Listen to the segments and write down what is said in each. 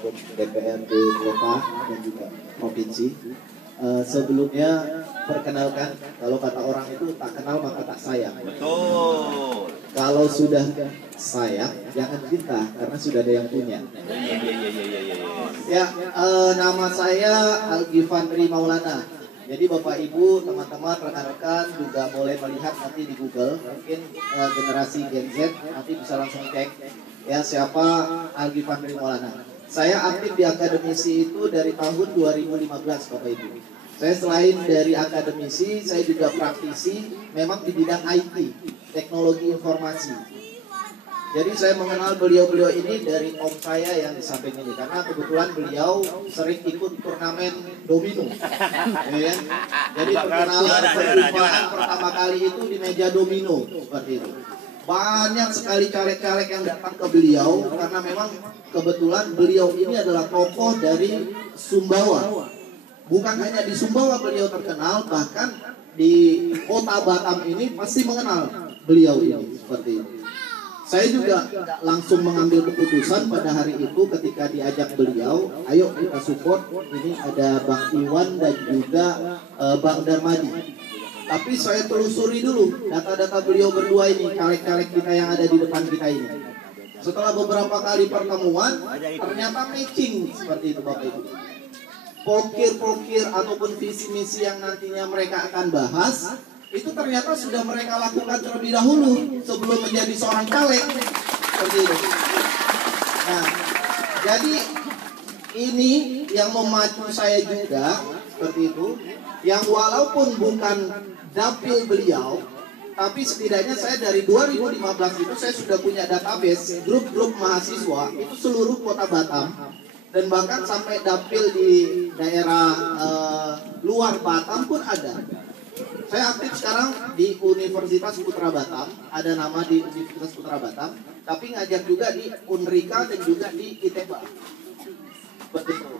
untuk DPRD Kota dan juga Provinsi. Sebelumnya perkenalkan, kalau kata orang itu tak kenal maka tak sayang. Betul. Kalau sudah sayang, jangan cinta karena sudah ada yang punya. Ya, nama saya Algifandri Maulana. Jadi Bapak Ibu, teman-teman, rekan-rekan juga boleh melihat nanti di Google. Mungkin generasi Gen Z nanti bisa langsung cek ya siapa Algifandri Maulana. Saya aktif di akademisi itu dari tahun 2015 Bapak Ibu. Saya selain dari akademisi, saya juga praktisi memang di bidang IT, teknologi informasi. Jadi saya mengenal beliau-beliau ini dari om saya yang di samping ini, karena kebetulan beliau sering ikut turnamen domino. Ya, jadi perjumpaan pertama kali itu di meja domino seperti itu. Banyak sekali caleg-caleg yang datang ke beliau karena memang kebetulan beliau ini adalah tokoh dari Sumbawa. Bukan hanya di Sumbawa beliau terkenal, bahkan di kota Batam ini pasti mengenal beliau ini seperti itu. Saya juga langsung mengambil keputusan pada hari itu ketika diajak beliau, ayo kita support, ini ada Bang Iwan dan juga Bang Darmadi. Tapi saya telusuri dulu data-data beliau berdua ini, caleg-caleg kita yang ada di depan kita ini. Setelah beberapa kali pertemuan, ternyata matching seperti itu Bapak Ibu. Pokir-pokir ataupun visi misi yang nantinya mereka akan bahas, itu ternyata sudah mereka lakukan terlebih dahulu sebelum menjadi seorang caleg. Seperti itu. Nah, jadi ini yang memacu saya juga seperti itu. Yang walaupun bukan dapil beliau, tapi setidaknya saya dari 2015 itu saya sudah punya database grup-grup mahasiswa itu seluruh kota Batam, dan bahkan sampai dapil di daerah luar Batam pun ada. Saya aktif sekarang di Universitas Putra Batam, ada nama di Universitas Putra Batam, tapi ngajar juga di Unrika dan juga di ITB. Seperti itu.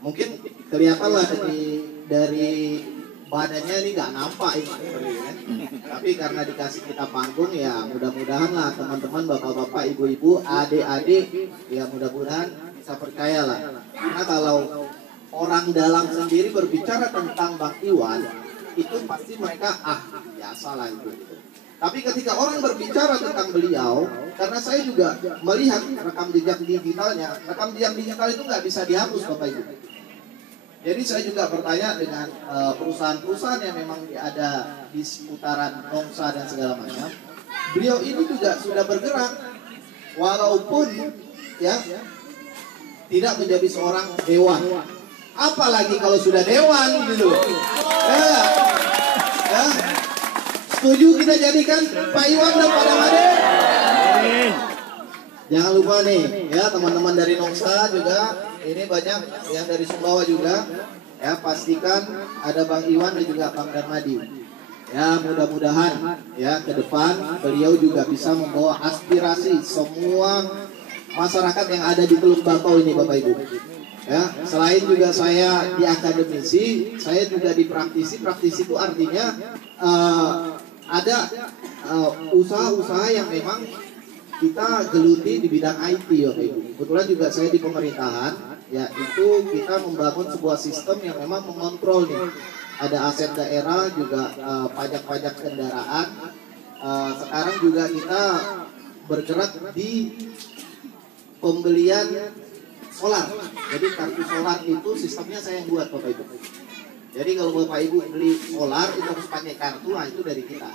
Mungkin kelihatan lah dari badannya ini nggak nampak ini, tapi karena dikasih kita panggung ya mudah-mudahan lah teman-teman, bapak-bapak, ibu-ibu, adik-adik ya mudah-mudahan bisa percaya lah. Karena kalau orang dalam sendiri berbicara tentang Bang Iwan, itu pasti mereka biasa lah itu. Tapi ketika orang berbicara tentang beliau, karena saya juga melihat rekam jejak digitalnya, rekam jejak digital itu nggak bisa dihapus Bapak Ibu. Jadi saya juga bertanya dengan perusahaan-perusahaan yang memang ada di seputaran Nongsa dan segala macam. Beliau ini juga sudah bergerak, walaupun ya tidak menjadi seorang dewan. Apalagi kalau sudah dewan gitu. Ya. Setuju kita jadikan Pak Iwan dan Pak Damade? Jangan lupa nih ya teman-teman dari Nongsa juga, ini banyak yang dari Sumbawa juga. Ya, pastikan ada Bang Iwan dan juga Bang Darmadi. Ya, mudah-mudahan ya ke depan beliau juga bisa membawa aspirasi semua masyarakat yang ada di Teluk Bakau ini Bapak Ibu. Ya, selain juga saya di akademisi, saya juga di praktisi. Praktisi itu artinya ada usaha-usaha yang memang kita geluti di bidang IT Bapak Ibu. Kebetulan juga saya di pemerintahan, yaitu kita membangun sebuah sistem yang memang mengontrol nih. Ada aset daerah juga, pajak-pajak kendaraan. Sekarang juga kita bergerak di pembelian solar. Jadi kartu solar itu sistemnya saya yang buat Bapak Ibu. Jadi kalau Bapak Ibu beli solar itu harus pakai kartu, itu dari kita.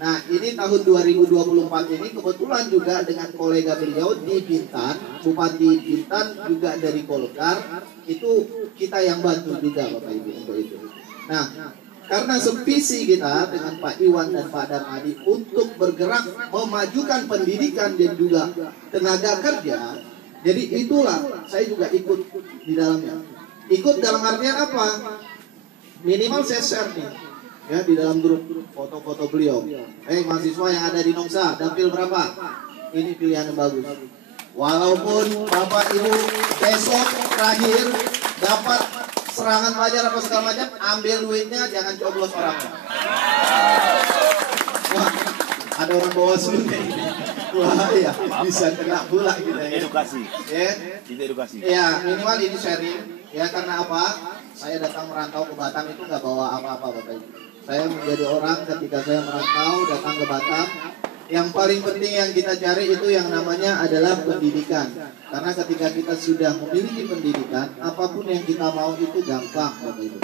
Nah, ini tahun 2024 ini kebetulan juga dengan kolega beliau di Bintan, Bupati Bintan juga dari Golkar, itu kita yang bantu juga Bapak Ibu untuk itu. Nah, karena sevisi kita dengan Pak Iwan dan Pak Darmadi untuk bergerak memajukan pendidikan dan juga tenaga kerja, jadi itulah saya juga ikut di dalamnya. Ikut dalam artian apa? Minimal saya share nih ya di dalam grup foto-foto beliau. Mahasiswa yang ada di Nongsa, dapil berapa? Ini pilihan yang bagus. Walaupun Bapak Ibu besok terakhir dapat serangan pelajar apa segala macam, ambil duitnya, jangan coblos orangnya. Wah, ada orang bawa sulit. Wah, ya, bisa kena pula kita ya. Edukasi. Ya. Kita edukasi. Ya, minimal ini sharing. Ya, karena apa? Saya datang merantau ke Batam itu nggak bawa apa-apa, Bapak Ibu. Saya menjadi orang ketika saya merantau datang ke Batam, yang paling penting yang kita cari itu yang namanya adalah pendidikan. Karena ketika kita sudah memiliki pendidikan, apapun yang kita mau itu gampang, Bapak Ibu.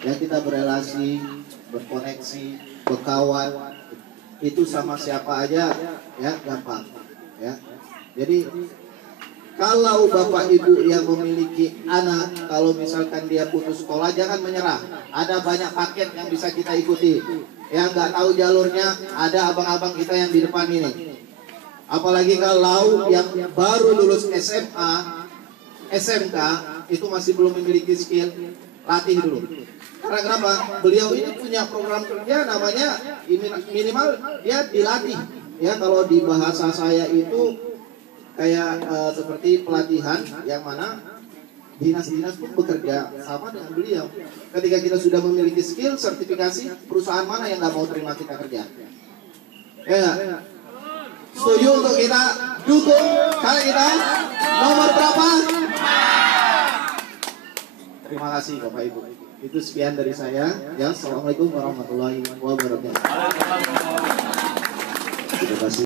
Ya, kita berelasi, berkoneksi, berkawan, itu sama siapa aja ya gampang ya. Jadi kalau Bapak Ibu yang memiliki anak, kalau misalkan dia putus sekolah, jangan menyerah. Ada banyak paket yang bisa kita ikuti. Yang nggak tahu jalurnya, ada abang-abang kita yang di depan ini. Apalagi kalau yang baru lulus SMA, SMK, itu masih belum memiliki skill, latih dulu. Karena kenapa? Beliau ini punya program kerja namanya minimal dia dilatih. Ya, kalau di bahasa saya itu kayak seperti pelatihan yang mana dinas-dinas pun bekerja sama dengan beliau. Ketika kita sudah memiliki skill, sertifikasi, perusahaan mana yang nggak mau terima kita kerja? Ya, setuju untuk kita dukung kali kita nomor berapa? Terima kasih Bapak Ibu. Itu sekian dari saya. Ya, assalamualaikum warahmatullahi wabarakatuh. Terima kasih.